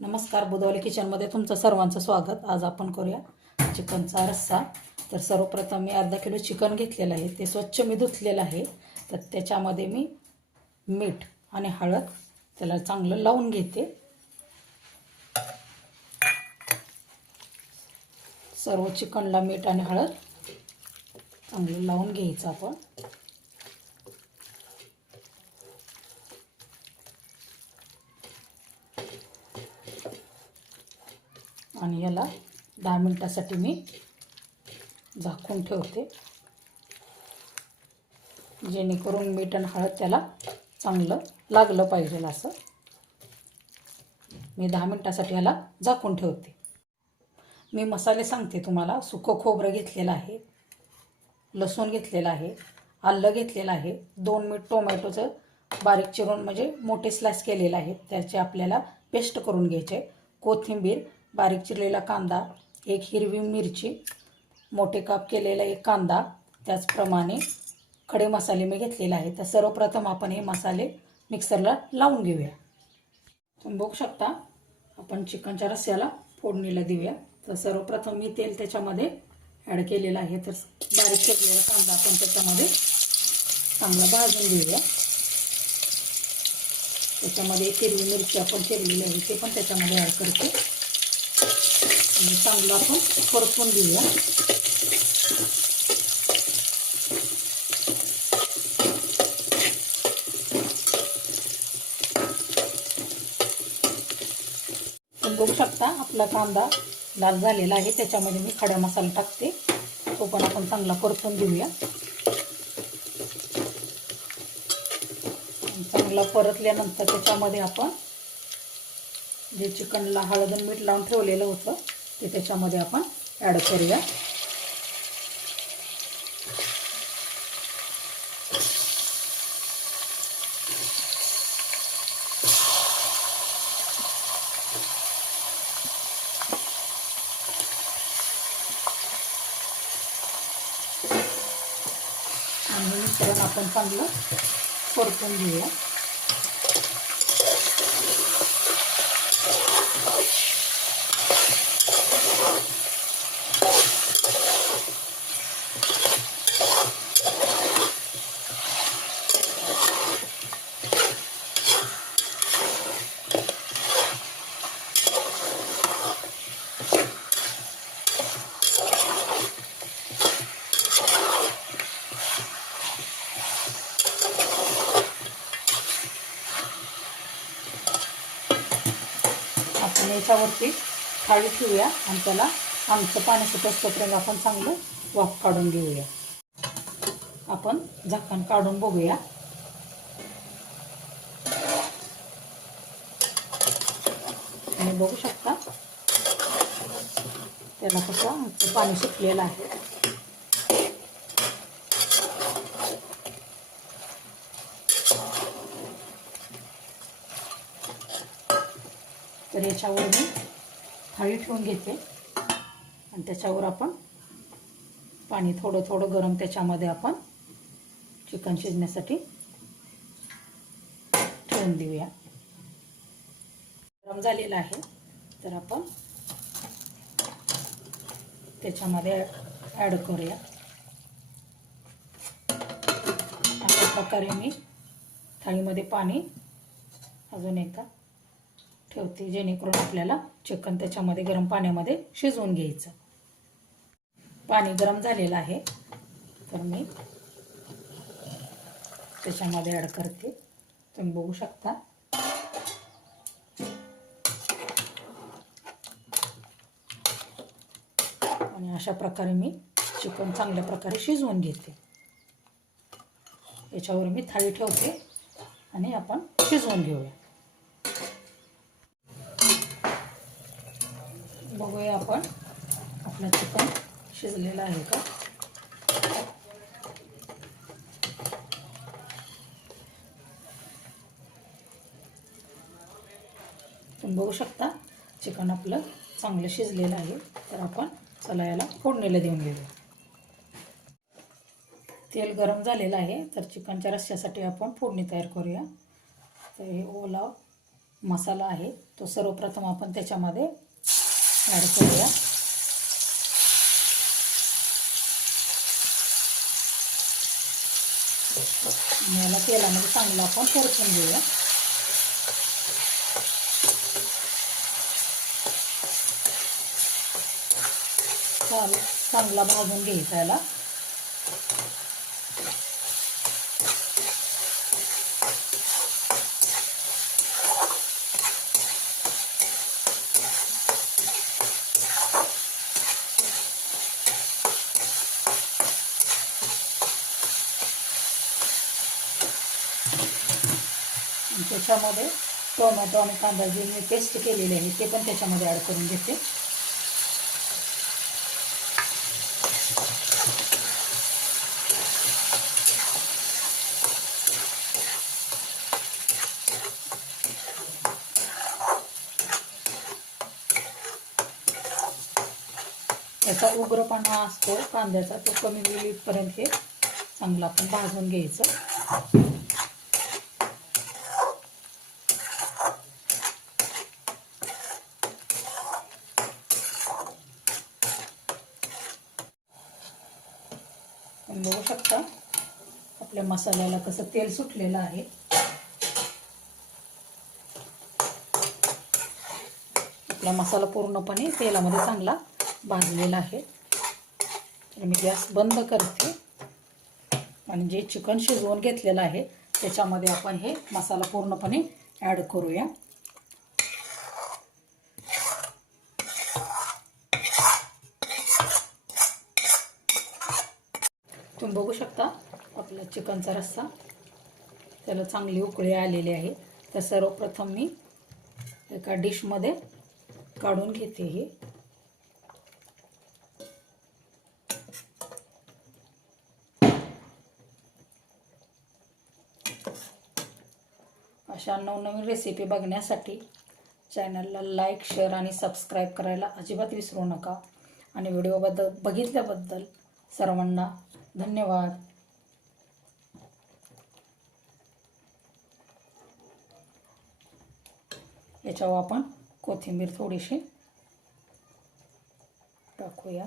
नमस्कार, बुधवाली किचनमध्ये तुमचं सर्वांचं स्वागत। आज आपण करूया चिकनचा रस्सा। तर सर्वप्रथम मी अर्धा किलो चिकन घेतलेलं आहे, ते स्वच्छ मी धुतलेलं आहे। तर त्याच्यामध्ये मी मीठ आणि हळद त्याला चांगलं लावून घेते। सर्व चिकनला मीठ आणि हळद चांगलं लावून घ्यायचं आपण। आणि याला 10 मिनिटासाठी मी झाकून ठेवते, जेणेकरून मीठ आणि हळद त्याला चांगलं लागलं पाहिजे असं। मी 10 मिनिटासाठी याला झाकून ठेवते। मी मसाले सांगते तुम्हाला। सुकं खोबरं घेतलेलं आहे, लसूण घेतलेलं आहे, आलं घेतलेलं आहे, 2 मीठ टोमॅटोचं बारीक चिरून म्हणजे मोठे स्लाइस केलेले आहे, त्याचे आपल्याला पेस्ट करून घ्यायचे। कोथिंबीर, बारीक चिरलेला कांदा, एक हिरवी मिरची, मोठे काप केलेला एक कांदा, त्याचप्रमाणे खडे मसाले मी घेतलेले आहे। तर सर्वप्रथम आपण हे मसाले मिक्सरला लावून घेऊया। तुम्ही बघू शकता, आपण चिकनच्या रस्स्याला फोडणीला देऊया। तर सर्वप्रथम मी तेल त्याच्यामध्ये ॲड केलेलं आहे। तर बारीक चिरलेला कांदा आपण त्याच्यामध्ये चांगला भाजून घेऊया। त्याच्यामध्ये हिरवी मिरची आपण चिरलेली आहे ते पण त्याच्यामध्ये ॲड करते आणि चांगलं आपण परतून घेऊया। तुम्ही बघू शकता आपला कांदा लाल झालेला आहे। त्याच्यामध्ये मी खडा मसाला टाकते, तो पण आपण चांगला परतून घेऊया। चांगला परतल्यानंतर त्याच्यामध्ये आपण जे चिकनला हळद आणि मीठ लावून ठेवलेलं होतं ते त्याच्यामध्ये आपण ॲड करूया। आणि मिश्रण आपण चांगलं परतून घेऊया। आपण याच्यावरती थाळी ठेवूया आणि त्याला आमचं पाणी सुटोपर्यंत आपण चांगलं वाफ काढून घेऊया। आपण झाकण काढून बघूया। तुम्ही बघू शकता त्याला कसं आमचं पाणी सुटलेलं आहे। तर याच्यावर मी थाळी ठेवून घेते आणि त्याच्यावर आपण पाणी थोडं थोडं गरम त्याच्यामध्ये आपण चिकन शिजण्यासाठी ठेवून देऊया। गरम झालेलं आहे तर आपण त्याच्यामध्ये ॲड करूया। अशा प्रकारे मी थाळीमध्ये पाणी अजून एकदा ठेवते, जेणेकरून आपल्याला चिकन त्याच्यामध्ये गरम पाण्यामध्ये शिजवून घ्यायचं। पाणी गरम झालेलं आहे तर मी त्याच्यामध्ये ॲड करते। तुम्ही बघू शकता आणि अशा प्रकारे मी चिकन चांगल्या प्रकारे शिजवून घेते। याच्यावर मी थाळी ठेवते आणि आपण शिजवून घेऊया। बघूया आपण आपलं चिकन शिजलेलं आहे का। तुम्ही बघू शकता चिकन आपलं चांगलं शिजलेलं आहे। तर आपण चला याला फोडणीला देऊन घेऊया। तेल गरम झालेलं आहे तर चिकनच्या रस्स्यासाठी आपण फोडणी तयार करूया। तर हे ओला मसाला आहे तो सर्वप्रथम आपण त्याच्यामध्ये ॲड करूया. याला तेलामध्ये चांगलं आपण परतून घेऊया. चांगला भाजून घ्यायचा याला. त्याच्यामध्ये टोमॅटो आणि कांदा जे मी पेस्ट केलेली आहे ते पण त्याच्यामध्ये ॲड करून घेते. त्याचा उग्रपणा असतो कांद्याचा तो कमी होईपर्यंत हे चांगलं आपण भाजून घ्यायचं. तुम्ही बघू शकता आपल्या मसाल्याला कसं तेल सुटलेलं आहे. आपला मसाला पूर्णपणे तेलामध्ये चांगला भाजलेला आहे. तर मी गॅस बंद करते आणि जे चिकन शिजवून घेतलेलं आहे त्याच्यामध्ये आपण हे मसाला पूर्णपणे ॲड करूया. तुम्ही बघू शकता आपला चिकनचा रस्सा त्याला चांगली उकळी आलेली आहे. तर सर्वप्रथम मी एका डिशमध्ये काढून घेते. हे अशा नवनवीन रेसिपी बघण्यासाठी चॅनलला लाईक, शेअर आणि सबस्क्राईब करायला अजिबात विसरू नका. आणि व्हिडिओ बघितल्याबद्दल सर्वांना धन्यवाद. याच्यावर आपण कोथिंबीर थोडीशी टाकूया.